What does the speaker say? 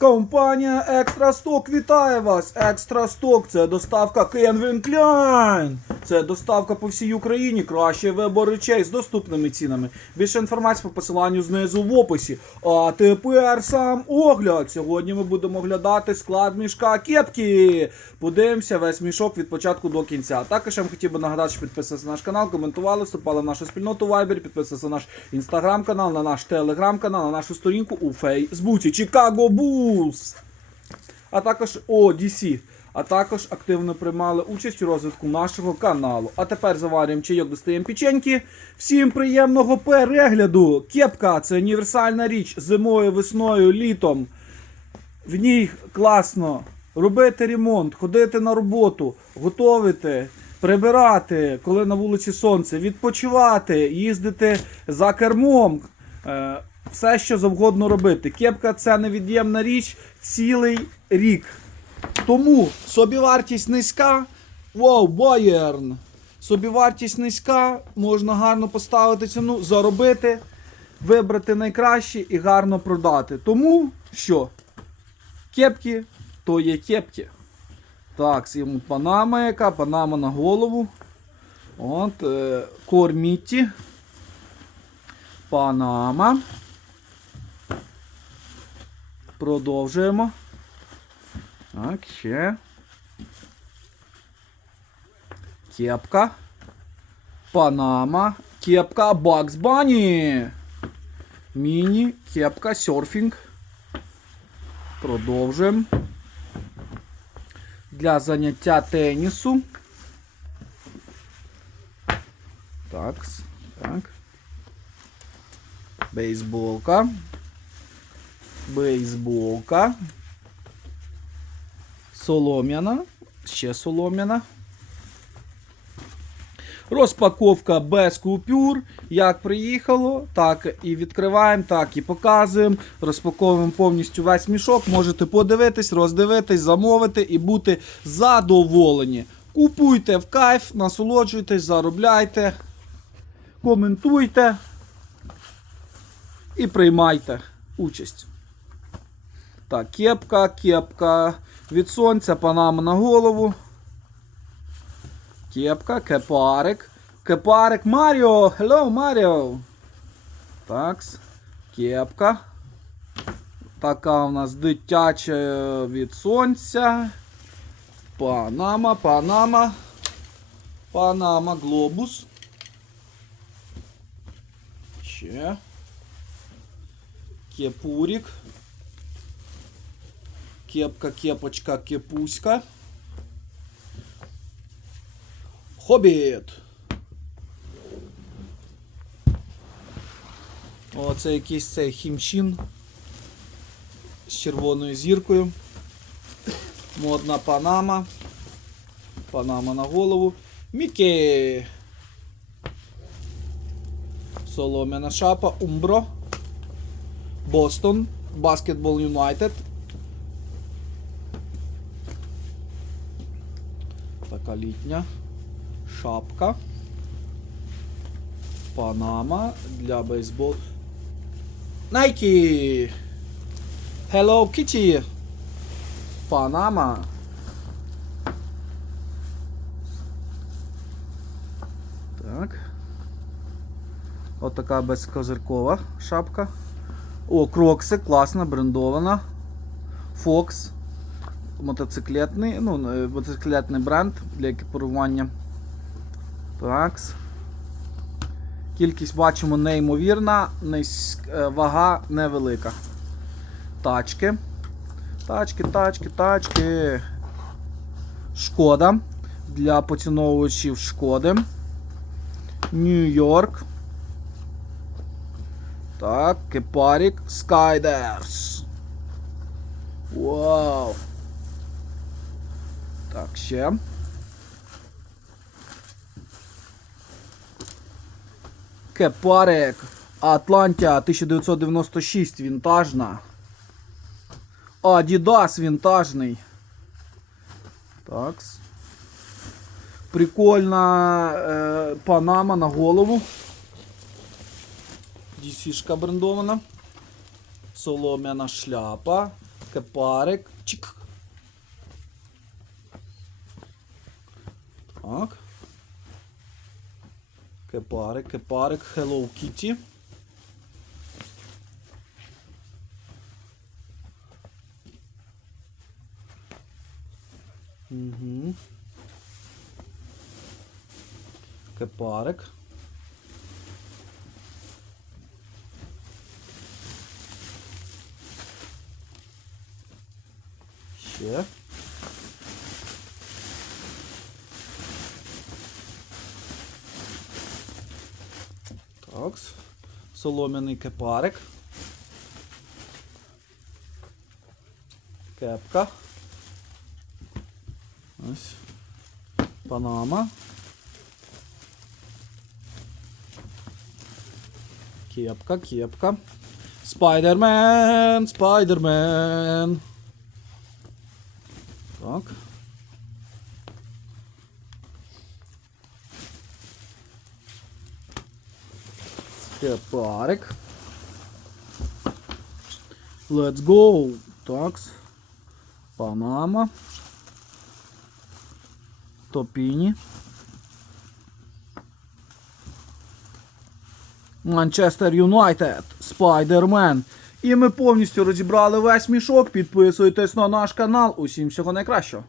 Компанія Екстра Сток вітає вас! Екстра Сток це доставка Кенвін Кляйн. Це доставка по всій Україні. Кращий вибор речей з доступними цінами. Більше інформації по посиланню знизу в описі. А тепер сам огляд. Сьогодні ми будемо оглядати склад мішка кепки. Подивимося весь мішок від початку до кінця. Також я вам хотів би нагадати, що підписувалися на наш канал, коментували, вступали в нашу спільноту Viber, підписувалися на наш інстаграм-канал, на наш телеграм-канал, на нашу сторінку у Фейсбуці. Чикаго Булс! А також ODC. А також активно приймали участь у розвитку нашого каналу. А тепер заварюємо чайок, достаємо печеньки. Всім приємного перегляду! Кепка це універсальна річ зимою, весною, літом. В ній класно робити ремонт, ходити на роботу, готувати, прибирати, коли на вулиці сонце, відпочивати, їздити за кермом. Все, що завгодно робити. Кепка це невід'ємна річ цілий рік. Тому собівартість низька. Вау, Bayern! Собівартість низька, можна гарно поставити ціну, заробити, вибрати найкраще і гарно продати. Тому що кепки то є кепки. Так, йому панама яка, панама на голову. От, е, корміті. Панама. Продовжуємо. Так, ще. Кепка. Панама. Кепка Bugs Bunny. Міні, кепка, серфінг. Продовжуємо. Для заняття тенісу. Так, так. Бейсболка. Бейсболка. Солом'яна. Ще солом'яна. Розпаковка без купюр. Як приїхало, так і відкриваємо, так і показуємо. Розпаковуємо повністю весь мішок. Можете подивитись, роздивитись, замовити і бути задоволені. Купуйте в кайф, насолоджуйтесь, заробляйте, коментуйте і приймайте участь. Так, кепка, кепка від сонця, панама на голову. Кепка, кепарик. Кепарик Маріо! Hello, Маріо! Такс. Кепка. Така у нас дитяча від сонця. Панама, панама. Панама глобус. Ще. Кепурик. Кепка, кепочка, кепуська. Хобіт. О, це якийсь цей хімчин з червоною зіркою. Модна панама. Панама на голову. Мікі. Солом'яна шапа. Умбро. Бостон. Баскетбол Юнайтед. Така літня. Шапка. Панама для бейсбол. Nike! Hello Kitty! Панама. Так. От безкозиркова шапка. О, крокси, класна, брендована. Fox. Мотоциклетний, ну, е, мотоциклетний бренд для екіпірування. Такс. Кількість бачимо неймовірна, низь- е, вага невелика. Тачки. Тачки, тачки, тачки. Шкода. Для поціновувачів шкоди. Нью-Йорк. Так, кепарік. Скайдерс. Вау. Ще. Кепарик. Атлантія 1996 вінтажна. Адідас вінтажний. Такс. Прикольна е, панама на голову. DC-шка брендована. Солом'яна шляпа. Кепарик. Чик. Так. Кепарик, кепарик, Hello Kitty. Угу. Кепарик. Ще. Так. Солом'яний кепарик. Кепка. Ось. Панама. Кепка, кепка. Спайдермен, спайдермен. Так. Кепарик. Let's go. Такс. Панама. Топіні. Манчестер Юнайтед. Спайдермен. І ми повністю розібрали весь мішок. Підписуйтесь на наш канал. Усім всього найкращого.